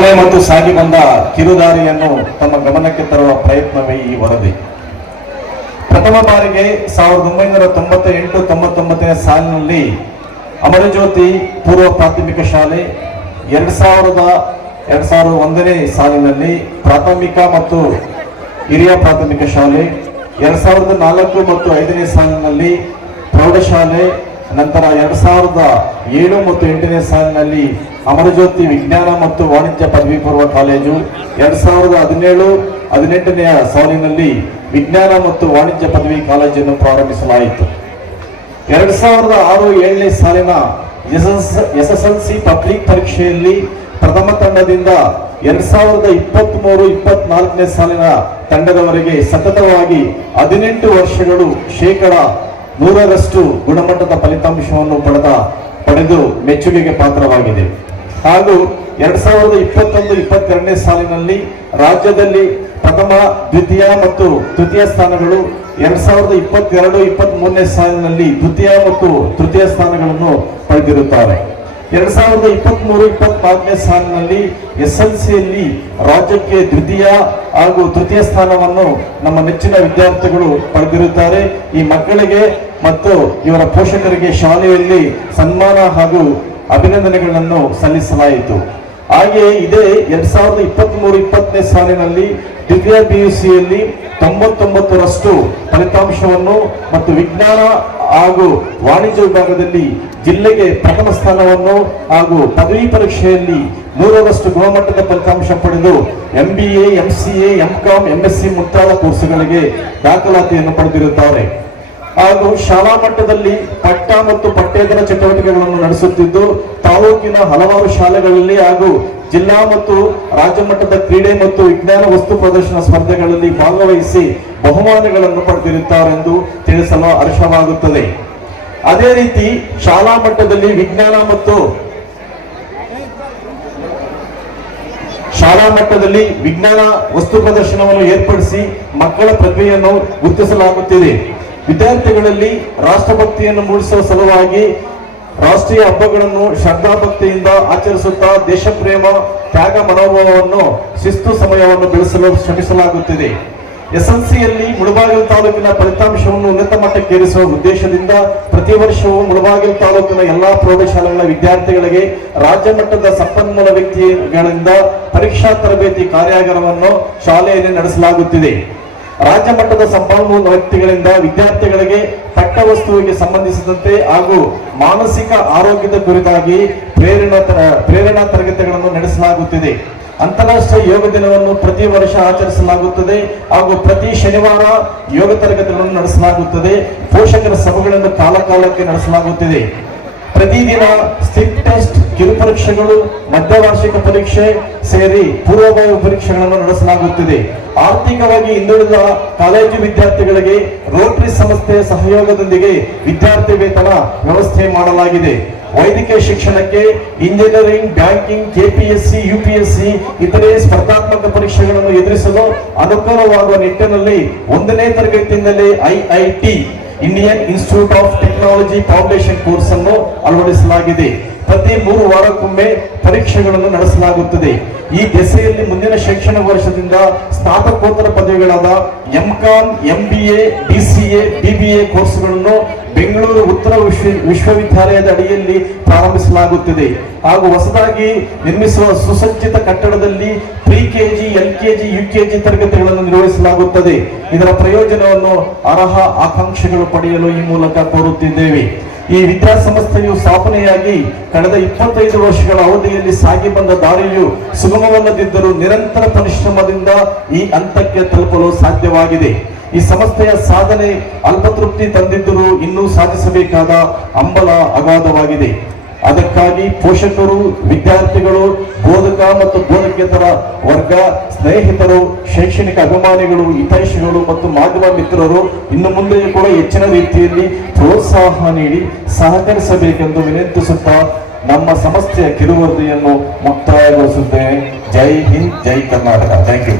ಕವಲೆ ಮತ್ತು ಸಾಗಿ ಬಂದ ಕಿರುದಾರಿಯನ್ನು ತಮ್ಮ ಗಮನಕ್ಕೆ ತರುವ ಪ್ರಯತ್ನವೇ ಈ ವರದಿ. ಪ್ರಥಮ ಬಾರಿಗೆ 1998-99ನೇ ಸಾಲಿನಲ್ಲಿ ಅಮರಜ್ಯೋತಿ ಪೂರ್ವ ಪ್ರಾಥಮಿಕ ಶಾಲೆ, 2001ನೇ ಸಾಲಿನಲ್ಲಿ ಪ್ರಾಥಮಿಕ ಮತ್ತು ಹಿರಿಯ ಪ್ರಾಥಮಿಕ ಶಾಲೆ, 2004 ಮತ್ತು 5ನೇ ಸಾಲಿನಲ್ಲಿ ಪ್ರೌಢಶಾಲೆ, ನಂತರ 2007 ಮತ್ತು 8ನೇ ಸಾಲಿನಲ್ಲಿ ಅಮರಜ್ಯೋತಿ ವಿಜ್ಞಾನ ಮತ್ತು ವಾಣಿಜ್ಯ ಪದವಿ ಪೂರ್ವ ಕಾಲೇಜು, 2017-18ನೇ ಸಾಲಿನಲ್ಲಿ ವಿಜ್ಞಾನ ಮತ್ತು ವಾಣಿಜ್ಯ ಪದವಿ ಕಾಲೇಜನ್ನು ಪ್ರಾರಂಭಿಸಲಾಯಿತು. 2006-7ನೇ ಸಾಲಿನ SSLC ಪಬ್ಲಿಕ್ ಪರೀಕ್ಷೆಯಲ್ಲಿ ಪ್ರಥಮ ತಂಡದಿಂದ 2023-24ನೇ ಸಾಲಿನ ತಂಡದವರೆಗೆ ಸತತವಾಗಿ 18 ವರ್ಷಗಳು 100% ಗುಣಮಟ್ಟದ ಫಲಿತಾಂಶವನ್ನು ಪಡೆದು ಮೆಚ್ಚುಗೆಗೆ ಪಾತ್ರವಾಗಿದೆ. ಹಾಗೂ 2021-22ನೇ ಸಾಲಿನಲ್ಲಿ ರಾಜ್ಯದಲ್ಲಿ ಪ್ರಥಮ, ದ್ವಿತೀಯ ಮತ್ತು ತೃತೀಯ ಸ್ಥಾನಗಳು, 2022-23ನೇ ಸಾಲಿನಲ್ಲಿ ದ್ವಿತೀಯ ಮತ್ತು ತೃತೀಯ ಸ್ಥಾನಗಳನ್ನು ಪಡೆದಿರುತ್ತಾರೆ. 2023-24ನೇ ಸಾಲಿನಲ್ಲಿ SLCಯಲ್ಲಿ ರಾಜ್ಯಕ್ಕೆ ದ್ವಿತೀಯ ಹಾಗೂ ತೃತೀಯ ಸ್ಥಾನವನ್ನು ನಮ್ಮ ನೆಚ್ಚಿನ ವಿದ್ಯಾರ್ಥಿಗಳು ಪಡೆದಿರುತ್ತಾರೆ. ಈ ಮಕ್ಕಳಿಗೆ ಮತ್ತು ಇವರ ಪೋಷಕರಿಗೆ ಶಾಲೆಯಲ್ಲಿ ಸನ್ಮಾನ ಹಾಗೂ ಅಭಿನಂದನೆಗಳನ್ನು ಸಲ್ಲಿಸಲಾಯಿತು. ಹಾಗೆಯೇ ಇದೇ 2023-20ನೇ ಸಾಲಿನಲ್ಲಿ ದ್ವಿತೀಯ PUCಯಲ್ಲಿ 99% ಫಲಿತಾಂಶವನ್ನು ಮತ್ತು ವಿಜ್ಞಾನ ಹಾಗೂ ವಾಣಿಜ್ಯ ವಿಭಾಗದಲ್ಲಿ ಜಿಲ್ಲೆಗೆ ಪ್ರಥಮ ಸ್ಥಾನವನ್ನು ಹಾಗೂ ಪದವಿ ಪರೀಕ್ಷೆಯಲ್ಲಿ 100% ಗುಣಮಟ್ಟದ ಫಲಿತಾಂಶ ಪಡೆದು MBA, MCA, MCOM, MSc ಮುಂತಾದ ಕೋರ್ಸುಗಳಿಗೆ ದಾಖಲಾತಿಯನ್ನು ಪಡೆದಿರುತ್ತಾರೆ. ಹಾಗೂ ಶಾಲಾ ಮಟ್ಟದಲ್ಲಿ ಪಠ್ಯ ಮತ್ತು ಪಠ್ಯೇತರ ಚಟುವಟಿಕೆಗಳನ್ನು ನಡೆಸುತ್ತಿದ್ದು ತಾಲೂಕಿನ ಹಲವಾರು ಶಾಲೆಗಳಲ್ಲಿ ಹಾಗೂ ಜಿಲ್ಲಾ ಮತ್ತು ರಾಜ್ಯ ಮಟ್ಟದ ಕ್ರೀಡೆ ಮತ್ತು ವಿಜ್ಞಾನ ವಸ್ತು ಪ್ರದರ್ಶನ ಸ್ಪರ್ಧೆಗಳಲ್ಲಿ ಭಾಗವಹಿಸಿ ಬಹುಮಾನಗಳನ್ನು ಪಡೆದಿರುತ್ತಾರೆಂದು ತಿಳಿಸಲು ಹರ್ಷವಾಗುತ್ತದೆ. ಅದೇ ರೀತಿ ಶಾಲಾ ಮಟ್ಟದಲ್ಲಿ ವಿಜ್ಞಾನ ವಸ್ತು ಪ್ರದರ್ಶನವನ್ನು ಏರ್ಪಡಿಸಿ ಮಕ್ಕಳ ಪ್ರತಿಭೆಯನ್ನು ಗುರುತಿಸಲಾಗುತ್ತಿದೆ. ವಿದ್ಯಾರ್ಥಿಗಳಲ್ಲಿ ರಾಷ್ಟ್ರಭಕ್ತಿಯನ್ನು ಮೂಡಿಸುವ ಸಲುವಾಗಿ ರಾಷ್ಟ್ರೀಯ ಹಬ್ಬಗಳನ್ನು ಶ್ರದ್ಧಾಭಕ್ತಿಯಿಂದ ಆಚರಿಸುತ್ತಾ ದೇಶಪ್ರೇಮ, ತ್ಯಾಗ ಮನೋಭಾವವನ್ನು, ಶಿಸ್ತು ಸಮಯವನ್ನು ಬೆಳೆಸಲು ಶ್ರಮಿಸಲಾಗುತ್ತಿದೆ. SLCಯಲ್ಲಿ ಮುಳಬಾಗಿಲು ತಾಲೂಕಿನ ಫಲಿತಾಂಶವನ್ನು ಉನ್ನತ ಮಟ್ಟಕ್ಕೇರಿಸುವ ಉದ್ದೇಶದಿಂದ ಪ್ರತಿ ವರ್ಷವೂ ಮುಳಬಾಗಿಲು ತಾಲೂಕಿನ ಎಲ್ಲಾ ಪ್ರೌಢಶಾಲೆಗಳ ವಿದ್ಯಾರ್ಥಿಗಳಿಗೆ ರಾಜ್ಯ ಮಟ್ಟದ ಸಂಪನ್ಮೂಲ ವ್ಯಕ್ತಿಗಳಿಂದ ಪರೀಕ್ಷಾ ತರಬೇತಿ ಕಾರ್ಯಾಗಾರವನ್ನು ಶಾಲೆಯಲ್ಲಿ ನಡೆಸಲಾಗುತ್ತಿದೆ. ರಾಜ್ಯ ಮಟ್ಟದ ಸಂಪನ್ಮೂಲ ವ್ಯಕ್ತಿಗಳಿಂದ ವಿದ್ಯಾರ್ಥಿಗಳಿಗೆ ಪಠ್ಯವಸ್ತುವಿಗೆ ಸಂಬಂಧಿಸಿದಂತೆ ಹಾಗೂ ಮಾನಸಿಕ ಆರೋಗ್ಯದ ಕುರಿತಾಗಿ ಪ್ರೇರಣಾ ತರಗತಿಗಳನ್ನು ನಡೆಸಲಾಗುತ್ತಿದೆ. ಅಂತಾರಾಷ್ಟ್ರೀಯ ಯೋಗ ದಿನವನ್ನು ಪ್ರತಿ ವರ್ಷ ಆಚರಿಸಲಾಗುತ್ತದೆ ಹಾಗೂ ಪ್ರತಿ ಶನಿವಾರ ಯೋಗ ತರಗತಿಗಳನ್ನು ನಡೆಸಲಾಗುತ್ತದೆ. ಪೋಷಕರ ಸಭೆಗಳನ್ನು ಕಾಲಕಾಲಕ್ಕೆ ನಡೆಸಲಾಗುತ್ತಿದೆ. ಪ್ರತಿದಿನ ಸ್ಟಿಕ್ ಟೆಸ್ಟ್, ಕಿರು ಪರೀಕ್ಷೆಗಳು, ಮಧ್ಯವಾರ್ಷಿಕ ಪರೀಕ್ಷೆ ಸೇರಿ ಪೂರ್ವಭಾವಿ ಪರೀಕ್ಷೆಗಳನ್ನು ನಡೆಸಲಾಗುತ್ತಿದೆ. ಆರ್ಥಿಕವಾಗಿ ಹಿಂದುಳಿದ ಕಾಲೇಜು ವಿದ್ಯಾರ್ಥಿಗಳಿಗೆ ರೋಟರಿ ಸಂಸ್ಥೆಯ ಸಹಯೋಗದೊಂದಿಗೆ ವಿದ್ಯಾರ್ಥಿ ವೇತನ ವ್ಯವಸ್ಥೆ ಮಾಡಲಾಗಿದೆ. ವೈದ್ಯಕೀಯ ಶಿಕ್ಷಣಕ್ಕೆ ಇಂಜಿನಿಯರಿಂಗ್, ಬ್ಯಾಂಕಿಂಗ್, KPSC, UPSC ಇತರೆ ಸ್ಪರ್ಧಾತ್ಮಕ ಪರೀಕ್ಷೆಗಳನ್ನು ಎದುರಿಸಲು ಅನುಕೂಲವಾಗುವ ನಿಟ್ಟಿನಲ್ಲಿ 1ನೇ ತರಗತಿಯಿಂದಲೇ IIT Indian institute of technology foundation course ಅನ್ನು ಅಳವಡಿಸಲಾಗಿದೆ. ಪ್ರತಿ 3 ವಾರಕ್ಕೊಮ್ಮೆ ಪರೀಕ್ಷೆಗಳನ್ನು ನಡೆಸಲಾಗುತ್ತದೆ. ಈ ದಿಸೆಯಲ್ಲಿ ಮುಂದಿನ ಶೈಕ್ಷಣಿಕ ವರ್ಷದಿಂದ ಸ್ನಾತಕೋತ್ತರ ಪದವಿಗಳಾದ MCOM, MBA, BCA, BBA ಕೋರ್ಸ್ಗಳನ್ನು ಬೆಂಗಳೂರು ಉತ್ತರ ವಿಶ್ವವಿದ್ಯಾಲಯದ ಅಡಿಯಲ್ಲಿ ಪ್ರಾರಂಭಿಸಲಾಗುತ್ತಿದೆ. ಹಾಗೂ ಹೊಸದಾಗಿ ನಿರ್ಮಿಸುವ ಸುಸಜ್ಜಿತ ಕಟ್ಟಡದಲ್ಲಿ pre-KG, LKG, UKG ತರಗತಿಗಳನ್ನು ನಿರ್ವಹಿಸಲಾಗುತ್ತದೆ. ಇದರ ಪ್ರಯೋಜನವನ್ನು ಅರ್ಹ ಆಕಾಂಕ್ಷಿಗಳು ಪಡೆಯಲು ಈ ಮೂಲಕ ಕೋರುತ್ತಿದ್ದೇವೆ. ಈ ವಿದ್ಯಾಸಂಸ್ಥೆಯು ಸ್ಥಾಪನೆಯಾಗಿ ಕಳೆದ 25 ವರ್ಷಗಳ ಅವಧಿಯಲ್ಲಿ ಸಾಗಿ ಬಂದ ದಾರಿಯು ಸುಗಮವಲ್ಲದಿದ್ದರೂ ನಿರಂತರ ಪರಿಶ್ರಮದಿಂದ ಈ ಹಂತಕ್ಕೆ ತಲುಪಲು ಸಾಧ್ಯವಾಗಿದೆ. ಈ ಸಂಸ್ಥೆಯ ಸಾಧನೆ ಅಲ್ಪತೃಪ್ತಿ ತಂದಿದ್ದರೂ ಇನ್ನೂ ಸಾಧಿಸಬೇಕಾದ ಹಂಬಲ ಅಗಾಧವಾಗಿದೆ. ಅದಕ್ಕಾಗಿ ಪೋಷಕರು, ವಿದ್ಯಾರ್ಥಿಗಳು, ಬೋಧಕ ಮತ್ತು ಬೋಧಕೇತರ ವರ್ಗ, ಸ್ನೇಹಿತರು, ಶೈಕ್ಷಣಿಕ ಅಭಿಮಾನಿಗಳು, ಹಿತೈಷಿಗಳು ಮತ್ತು ಮಾಧ್ಯಮ ಮಿತ್ರರು ಇನ್ನು ಮುಂದೆ ಕೂಡ ಹೆಚ್ಚಿನ ರೀತಿಯಲ್ಲಿ ಪ್ರೋತ್ಸಾಹ ನೀಡಿ ಸಹಕರಿಸಬೇಕೆಂದು ವಿನಂತಿಸುತ್ತಾ ನಮ್ಮ ಸಂಸ್ಥೆಯ ಕಿರುವರದಿಯನ್ನು ಮುಕ್ತಾಯಗೊಳಿಸುತ್ತೇನೆ. ಜೈ ಹಿಂದ್, ಜೈ ಕರ್ನಾಟಕ. Thank you.